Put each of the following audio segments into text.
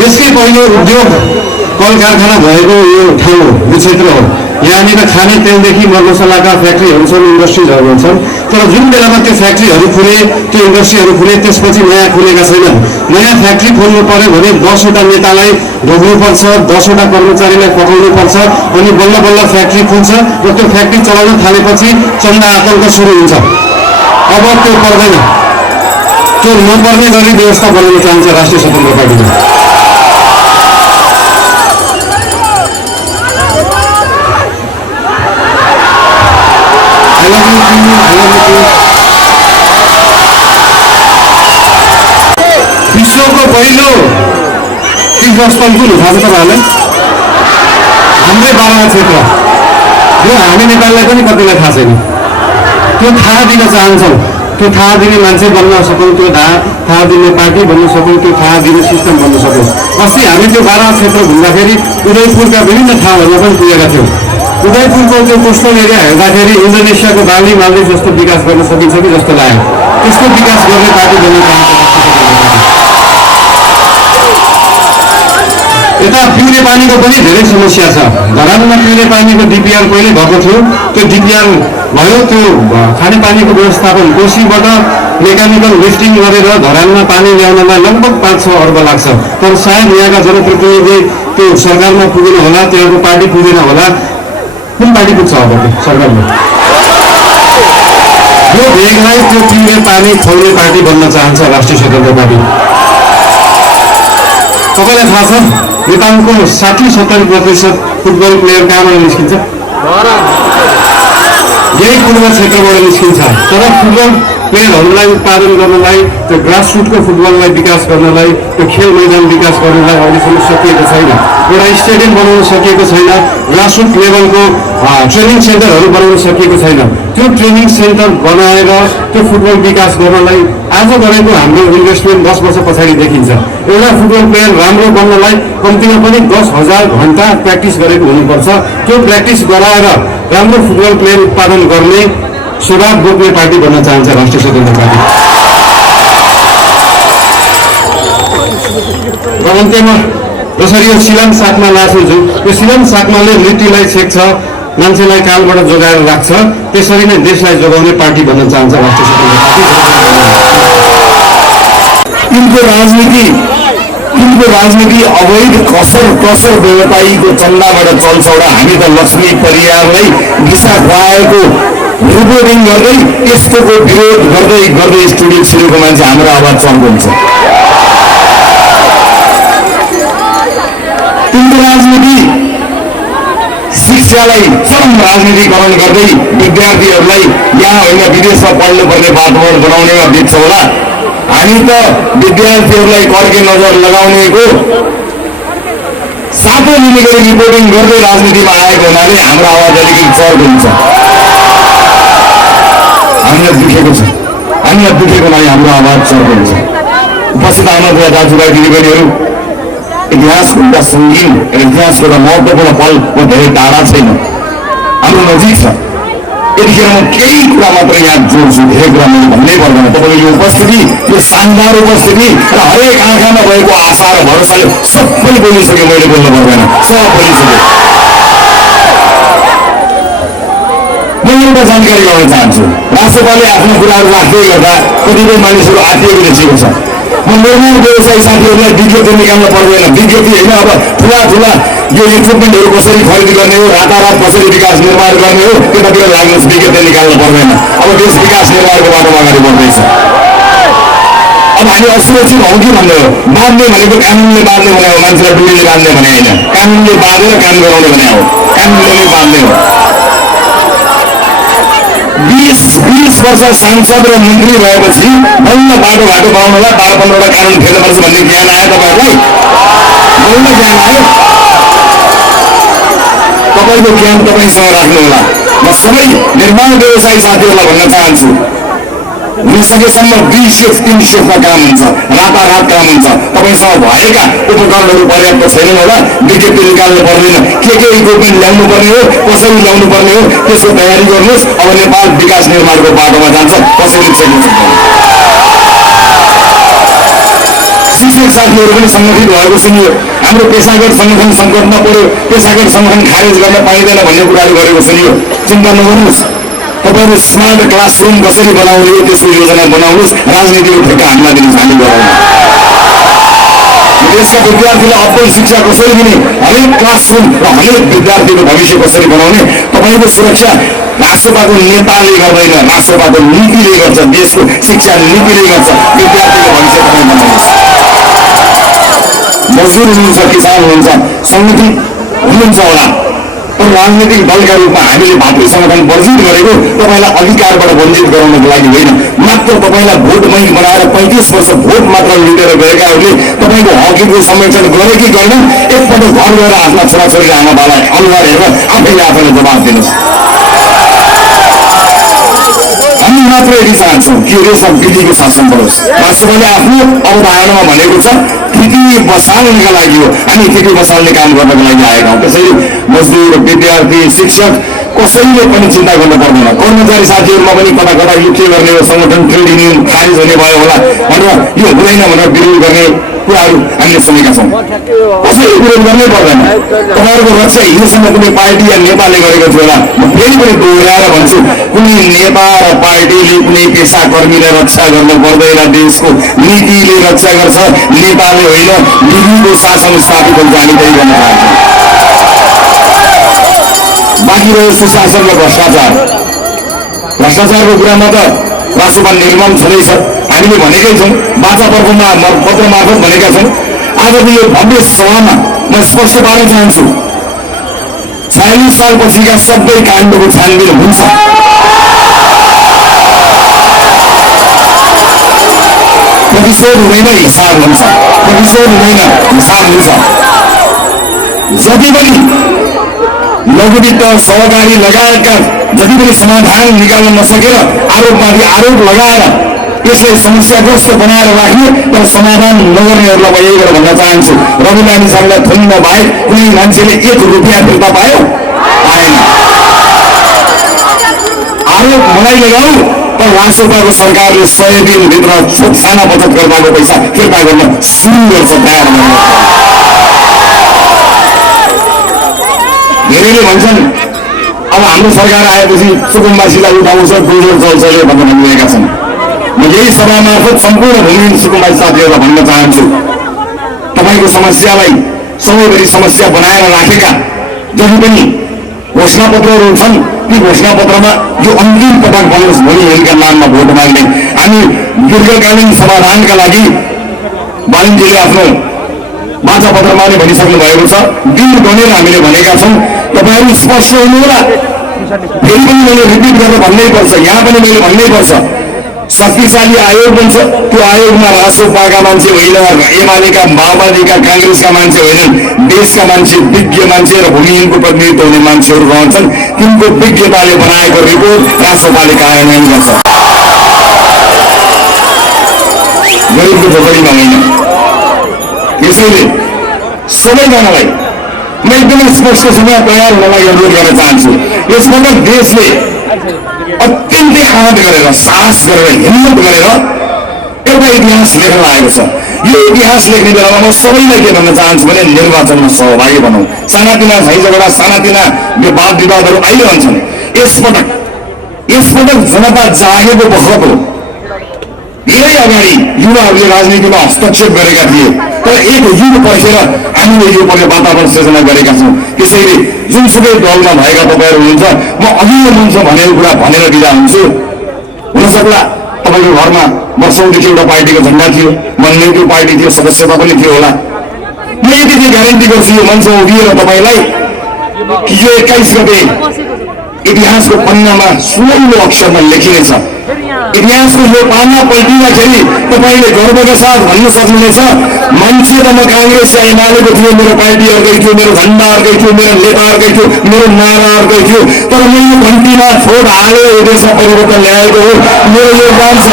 देशकै पहिलो उद्योग कल कारखाना भएको यो ठाउँ हो, यो क्षेत्र हो। यहाँनिर खाने तेलदेखि मरमसलाका फ्याक्ट्रीहरू छन्, इन्डस्ट्रिजहरू छन्। तर जुन बेलामा त्यो फ्याक्ट्रीहरू खुले, त्यो इन्डस्ट्रीहरू खुले, त्यसपछि नयाँ खुलेका छैनन्। नयाँ फ्याक्ट्री खोल्नु पर्यो भने 10वटा नेतालाई ढोग्नुपर्छ, 10वटा कर्मचारीलाई पकाउनुपर्छ, अनि बल्ल बल्ल फ्याक्ट्री खुल्छ र त्यो फ्याक्ट्री चलाउन थालेपछि चन्दा आतङ्क सुरु हुन्छ। अब त्यो पर्दैन, त्यो नपर्ने गरी व्यवस्था बनाउन चाहन्छ राष्ट्रिय स्वतन्त्र पार्टीले। विश्वको पहिलो तीर्थस्थल कुन थाहा छ तपाईँहरूलाई? हाम्रै बाह्र क्षेत्र। यो हामी नेपाललाई पनि कतिलाई थाहा छैन। त्यो थाहा दिन चाहन्छौँ, त्यो थाहा दिने मान्छे बन्न सकौँ, त्यो थाहा दिने पार्टी बन्न सकौँ, त्यो थाहा दिने सिस्टम बन्न सकौँ। अस्ति हामी त्यो बाह्र क्षेत्र घुम्दाखेरि उदयपुरका विभिन्न ठाउँहरूमा पनि पुगेका थियौँ। उदयपुरको त्यो कोस्टल एरिया हेर्दाखेरि इन्डोनेसियाको बाली मालदिभ जस्तो विकास गर्न सकिन्छ कि जस्तो लाग्यो। त्यस्तो विकास गर्ने पार्टी बन्न चाहन्छ। यता पिउने पानीको पनि धेरै समस्या छ। धरानमा पिउने पानीको डिपिआर पहिले भएको थियो, त्यो डिपिआर भयो, त्यो खानेपानीको व्यवस्थापन कोशीबाट मेकानिकल लिफ्टिङ गरेर धरानमा पानी ल्याउनलाई लगभग 5-6 अर्ब लाग्छ। तर सायद यहाँका जनप्रतिनिधि त्यो सरकारमा पुगेन होला, त्यहाँको पार्टी पुगेन होला। कुन पार्टी पुग्छ अब त्यो सरकारमा? यो भेगलाई त्यो पिउने पानी खुवाउने पार्टी बन्न चाहन्छ राष्ट्रिय स्वतन्त्र पार्टी। तपाईँलाई थाहा छ नेपालको 60-70% फुटबल प्लेयर कहाँबाट निस्किन्छ? यही पूर्व क्षेत्रबाट निस्किन्छ। तर फुटबल प्लेयरहरूलाई उत्पादन गर्नलाई, त्यो ग्रासरुटको फुटबललाई विकास गर्नलाई, त्यो खेल मैदान विकास गर्नलाई अहिलेसम्म सकिएको छैन। एउटा स्टेडियम बनाउन सकिएको छैन, ग्रासरुट लेभलको ट्रेनिङ सेन्टरहरू बनाउन सकिएको छैन। त्यो ट्रेनिङ सेन्टर बनाएर त्यो फुटबल विकास गर्नलाई आज गरेको हाम्रो इन्भेस्टमेन्ट 10 वर्ष पछाडि देखिन्छ। एउटा फुटबल प्लेयर राम्रो बन्नलाई कम्तीमा पनि 10,000 घन्टा प्र्याक्टिस गरेको हुनुपर्छ। त्यो प्र्याक्टिस गराएर राम्रो फुटबल प्लेयर उत्पादन गर्ने स्वभाव बोक्ने पार्टी बन्न चाहन्छ राष्ट्रिय स्वतन्त्र पार्टी। र अन्त्यमा जसरी यो सिलाम साकमा लासुन्छ, यो सिलाम साकमाले मृत्युलाई छेक्छ, मान्छेलाई कालबाट जोगाएर राख्छ, त्यसरी नै देशलाई जोगाउने पार्टी बन्न चाहन्छ राष्ट्रिय स्वतन्त्र पार्टी। यिनको राजनीति अवैध कसर व्यवसायीको चन्दाबाट चल्छ। हामी त लक्ष्मी परिवारलाई दिशा खुवाएको रिपोर्टिङ गर्दै यस्तोको विरोध गर्दै गर्दै स्टुडियो छिरेको मान्छे हाम्रो आवाज चम्किन्छ। तिनको राजनीति शिक्षालाई चरम राजनीतिकरण गर्दै विद्यार्थीहरूलाई यहाँ होइन विदेशमा पढ्नुपर्ने वातावरण बनाउनेमा बित्छ होला। हामी त विद्यार्थीहरूलाई कर्के नजर लगाउनेको सातो मिलेर रिपोर्टिङ गर्दै राजनीतिमा आएको हुनाले हाम्रो आवाज अलिकति चर्को हुन्छ। हामीलाई दुखेको लागि हाम्रो आवाज चर्को हुन्छ। उपस्थित आउनुभएका दाजुभाइ दिदीबहिनीहरू, इतिहासको एउटा सङ्गीन, इतिहासको एउटा महत्त्वपूर्ण पलको धेरै टाढा छैन, हाम्रो नजिक छ। यतिखेर म केही कुरा मात्र यहाँ जोड्छु, धेरै कुरा मैले भन्नै पर्दैन। तपाईँको यो उपस्थिति, यो शानदार उपस्थिति र हरेक आँखामा भएको आशा र भरोसाले सबै बोलिसक्यो। मैले बोल्नु पर्दैन, सब बोलिसक्यो। म एउटा जानकारी गर्न चाहन्छु। राष्ट्रपालले आफ्नो कुराहरू राख्दै गर्दा कतिपय मानिसहरू आत्तिएको देखिएको छ। म निर्माण व्यवसायी साथीहरूलाई विज्ञप्ति निकाल्नु पर्दैन। विज्ञप्ति होइन, अब ठुला यो इक्विपमेन्टहरू कसरी खरिद गर्ने हो, रातारात कसरी विकास निर्माण गर्ने हो, त्यतातिर लाग्नुहोस्। विज्ञप्ति निकाल्नु पर्दैन। अब देश विकास निर्माणको बाटोमा अगाडि बढ्दैछ। अब हामी असुरक्षित हौँ कि भन्ने हो। बाँध्ने भनेको कानुनले बाँध्ने भने हो, मान्छेलाई डुलीले बाँध्ने भने होइन। कानुनले बाँधेर काम गराउने भने हो, कानुनले नै बाँध्ने हो। 20 वर्ष सांसद र मन्त्री भएपछि बल्ल बाटोघाटो बनाउनलाई 12-15वटा कानुन फेर्नुपर्छ भन्ने ज्ञान आयो तपाईँहरूलाई? बल्ल ज्ञान आयो। तपाईँको ज्ञान तपाईँसँग राख्नुहोला। म सबै निर्माण व्यवसायी साथीहरूलाई भन्न चाहन्छु, नसकेसम्म 2 शिफ्ट 3 शिफ्टमा काम हुन्छ, रातारात काम हुन्छ। तपाईँसँग भएका उपकरणहरू पर्याप्त छैनन् होला, विज्ञप्ति निकाल्नु पर्दैन। के इक्विपमेन्ट ल्याउनु पर्ने हो, कसरी ल्याउनु पर्ने हो, त्यसको तयारी गर्नुहोस्। अब नेपाल विकास निर्माणको बाटोमा जान्छ, कसैले छेड्नु सक्दैन। शिक्षक साथीहरू पनि सङ्गठित भएको सुनियो। हाम्रो पेसागत सङ्गठन सङ्कटमा पर्यो, पेसागत सङ्गठन खारेज गर्न पाइँदैन भन्ने कुराहरू गरेको सुनियो। चिन्ता नगर्नुहोस्, तपाईँले स्मार्ट क्लासरुम कसरी बनाउने हो त्यसको योजना बनाउनुहोस्, राजनीतिको ठेक्का हामीलाई दिने हामी गराउनु। देशका विद्यार्थीलाई अब्बल शिक्षा कसरी दिने, हरेक क्लासरुम र हरेक विद्यार्थीको भविष्य कसरी बनाउने, तपाईँको सुरक्षा राष्ट्रपाको नेताले गर्दैन, राष्ट्रपाको नीतिले गर्छ, देशको शिक्षा नीतिले गर्छ। विद्यार्थीको भविष्य तपाईँ बनाउनुहोस्। मजदुर हुनुहुन्छ, किसान हुनुहुन्छ, सङ्गठित हुनुहुन्छ होला, तर राजनीतिक दलका रूपमा हामीले भातृ सङ्गठन वर्जित गरेको तपाईँलाई अधिकारबाट वञ्चित गराउनको लागि होइन, मात्र तपाईँलाई भोट बैंक बनाएर 35 वर्ष भोट मात्र लुटेर गएकाहरूले तपाईँको हकको संरक्षण गरे कि गरेन, एकपल्ट घर गएर आफ्ना छोराछोरी आमा बाबालाई अनुहार हेरेर आफैले आफैलाई जवाब दिनुहोस्। हामी मात्र यदि चाहन्छौँ कि देशमा विधिको शासन बढोस्। राष्ट्रपतिले आफ्नो अवधारणामा भनेको छ स्थिति बसाल्नका लागि हो, हामी स्थिति बसाल्ने काम गर्नको लागि आएका हौँ। त्यसैले मजदुर, विद्यार्थी, शिक्षक कसैले पनि चिन्ता गर्नु पर्दैन। कर्मचारी साथीहरूमा पनि कता कता यो के गर्ने हो, सङ्गठन ट्रेड युनियन खारेज हुने भयो होला भनेर यो हुँदैन भनेर विरोध गर्ने कुराहरू हामीले सुनेका छौँ। कसैले विरोध गर्नै पर्दैन। तपाईँहरूको रक्षा हिजोसम्म कुनै पार्टी या नेताले गरेको थियो होला। म फेरि पनि दोहोऱ्याएर भन्छु, कुनै नेता र पार्टीले कुनै पेसाकर्मीलाई रक्षा गर्नु पर्दैन, देशको नीतिले रक्षा गर्छ, नेताले होइन। विधिको शासन स्थापित हुन्छ, हामी त्यही गर्न चाहन्छौँ। बाँकी रह्यो सुशासन र भ्रष्टाचार। भ्रष्टाचारको कुरामा त राष्ट्रपति निर्मम छँदैछ। हामीले भनेकै छौँ, वाचा पत्र मार्फत भनेका छौँ। आजको यो भव्य सभामा म स्पष्ट पार्न चाहन्छु, 46 सालपछिका सबै काण्डको छानबिन हुन्छ। प्रतिशोध हुँदैन, हिसाब हुन्छ। प्रतिशोध हुँदैन, हिसाब हुन्छ। जति पनि लघुवित्त, सहकारी लगायतका जति पनि समाधान निकाल्न नसकेर आरोपमाथि आरोप लगाएर यसलाई समस्याग्रस्त बनाएर राख्ने तर समाधान नगर्नेहरूलाई म यही गरेर भन्न चाहन्छु, रवि लामी साहबलाई थुन्न बाहेक कुनै मान्छेले 1 रुपियाँ फिर्ता पायो? पाएन। आरोप मलाई लगाऊ, तर राष्ट्रपाको सरकारले 100 दिनभित्र छाना बचतकर्ताको पैसा फिर्ता गर्न सुरु गर्छ। धेरैले भन्छन् अब हाम्रो सरकार आएपछि सुकुम्बासीलाई उठाउँछ, गुल्जोर चल्छ भनेर भनिरहेका छन्। म यही सभा मार्फत सम्पूर्ण भूमिहीन सुकुम्बासी साथीहरूलाई भन्न चाहन्छु, तपाईँको समस्यालाई सबैभरि समस्या बनाएर राखेका जति पनि घोषणापत्रहरू छन्, ती घोषणापत्रमा यो अन्तिम पटक बनोस् भूमिहीनका नाममा भोट माग्ने। हामी दीर्घकालीन समाधानका लागि बालिनजीले आफ्नो वाचापत्रमा नै भनिसक्नु भएको छ, दिन गणेर हामीले भनेका छौँ। तपाईँहरू स्पष्ट हुनुहोला। फेरि पनि मैले रिपिट गरेर भन्नै पर्छ, यहाँ पनि मैले भन्नै पर्छ, शक्तिशाली आयोग बन्छ। त्यो आयोगमा राष्ट्रपाका मान्छे होइन, एमालेका, माओवादीका, काङ्ग्रेसका मान्छे होइनन्, देशका मान्छे, विज्ञ मान्छे र भूमिहीनको प्रतिनिधित्व हुने मान्छेहरू रहन्छन्। तिनको विज्ञताले बनाएको रिपोर्ट राष्ट्रपाले कार्यान्वयन गर्छ, गरिबको झोपडीमा होइन। यसैले सबैजनालाई म एकदमै स्पष्टसँग तयार हुनलाई अनुरोध गर्न चाहन्छु। यसपल्ट देशले अत्यन्तै आँट गरेर, साहस गरेर, हिम्मत गरेर एउटा इतिहास लेख्न आएको छ। यो इतिहास लेख्ने बेलामा म सबैलाई के भन्न चाहन्छु भने निर्वाचनमा सहभागी बनाऊ। सानातिना झैझगडा, सानातिना वाद विवादहरू आइरहन्छन्। यसपटक जनता जागेको बखत हो। धेरै अगाडि युवाहरूले राजनीतिमा हस्तक्षेप गरेका थिए, तर एक युग पर्खेर हामीले यो पर्ने वातावरण सृजना गरेका छौँ। त्यसैले जुनसुकै दलमा भएका तपाईँहरू हुनुहुन्छ, म अघिल्लो मञ्च भनेको कुरा भनेर दिँदा हुन्छु। हुनसक्ला तपाईँको घरमा वर्षौँदेखि एउटा पार्टीको झन्डा थियो, मनले त्यो पार्टी थियो, सदस्यता पनि थियो होला। म यति चाहिँ ग्यारेन्टी गर्छु यो मञ्चमा उभिएर तपाईँलाई कि यो 21 गते इतिहासको पन्नामा सुनौलो अक्षरमा लेखिनेछ। इतिहासको यो पाना पल्टिँदाखेरि तपाईँले गर्वका साथ भन्न सक्नुहुनेछ, मान्छे त म काङ्ग्रेस या एमालेको थियो, मेरो पार्टी अर्कै थियो, मेरो झन्डा अर्कै थियो, मेरो नेता अर्कै थियो, मेरो नारा अर्कै थियो, तर मैले घन्टीमा छोड हालेर देशमा परिवर्तन ल्याएको हो। मेरो योगदान छ।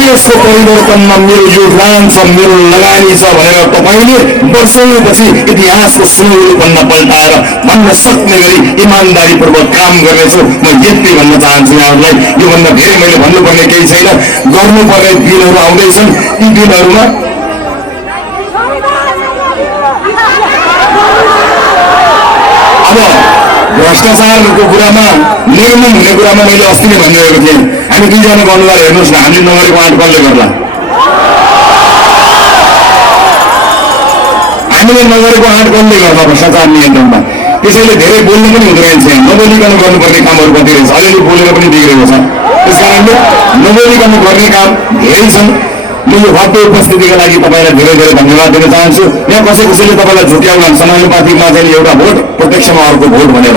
यसको परिवर्तनमा मेरो योगदान छ, मेरो लगानी छ भनेर तपाईँले वर्षौँपछि इतिहासको सुनौलो पन्ना पल्टाएर भन्न सक्ने गरी इमान्दारीपूर्वक काम गर्नेछु। म यति भन्न चाहन्छु यहाँहरूलाई। योभन्दा धेरै मैले भन्नुपर्ने केही छैन। गर्नुपर्ने दिनहरू आउँदैछन्। ती दिनहरूमा अब भ्रष्टाचारको कुरामा निर्मूल हुने कुरामा मैले अस्ति नै भनिरहेको थिएँ। हामी दुईजना गर्नुलाई हेर्नुहोस् न, हामीले नगरेको आँट कसले गर्ला? हामीले नगरेको आँट कसले गर्ला भ्रष्टाचार नियन्त्रणमा? त्यसैले धेरै बोल्नु पनि हुँदैन, नबोलिकन गर्नुपर्ने कामहरू कति रहेछ, अलिअलि बोलेर पनि दिइरहेको छ। त्यस कारणले नबोलिकन गर्ने काम धेरै छन्। म यो भव्य उपस्थितिका लागि तपाईँलाई धेरै धेरै धन्यवाद दिन चाहन्छु। यहाँ कसै कसैले तपाईँलाई झुट्याउला समानुपातिकमा चाहिँ एउटा भोट, प्रत्यक्षमा अर्को भोट भनेर।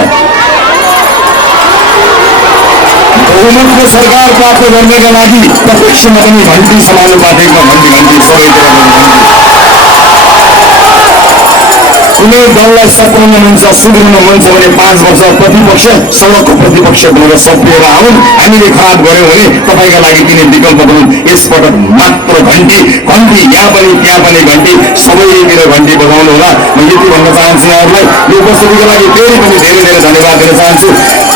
बहुमतको सरकार प्राप्त गर्नका लागि प्रत्यक्षमा पनि घन्टी, समानुपातिकमा घन्टी सबैतिर कुनै दललाई सताउन मन छ, सुधार्न मन छ भने 5 वर्ष प्रतिपक्ष सडकको प्रतिपक्ष भनेर सपिएर आउन्। हामीले खराब गऱ्यौँ भने तपाईँका लागि तिनी विकल्प बनुन्। यसपटक मात्र घन्टी यहाँ पनि त्यहाँ पनि घन्टी, सबैतिर घन्टी बजाउनु होला। म यति भन्न चाहन्छु यहाँहरूलाई। यो उपस्थितिको लागि फेरि पनि धेरै धेरै धन्यवाद दिन चाहन्छु।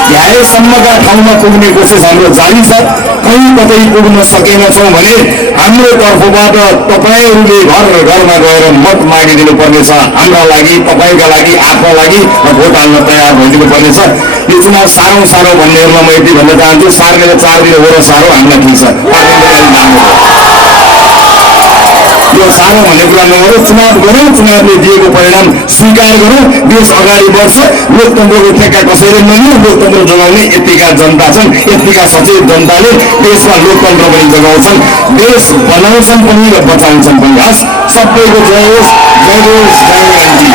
ध्याएसम्मका ठाउँमा पुग्ने कोसिस हाम्रो जारी छ। कहीँ कतै पुग्न सकेनछौँ भने हाम्रो तर्फबाट तपाईँहरूले घर घरमा गएर मत मागिदिनु पर्नेछ। हाम्रा लागि, तपाईँका लागि, आफ्ना लागि भोट हाल्न तयार भइदिनु पर्नेछ। यो चुनाव साह्रो भन्नेहरूलाई म यति भन्न चाहन्छु, सार्ने 4 दिन हो र साह्रो हामीलाई ठिक छ। यो साह्रो भन्ने कुरा नगरौँ, चुनाव गरौँ, चुनावले दिएको परिणाम स्वीकार गरौँ। देश अगाडि बढ्छ। लोकतन्त्रको ठेक्का कसैले नलियो। लोकतन्त्र जोगाउने यतिका जनता छन्, यतिका सचेत जनताले देशमा लोकतन्त्र पनि जोगाउँछन्, देश बनाउँछन् पनि र बचाउँछन् पनि। हस्, सबैको जय होस्, जय होस्, जय गान्धी।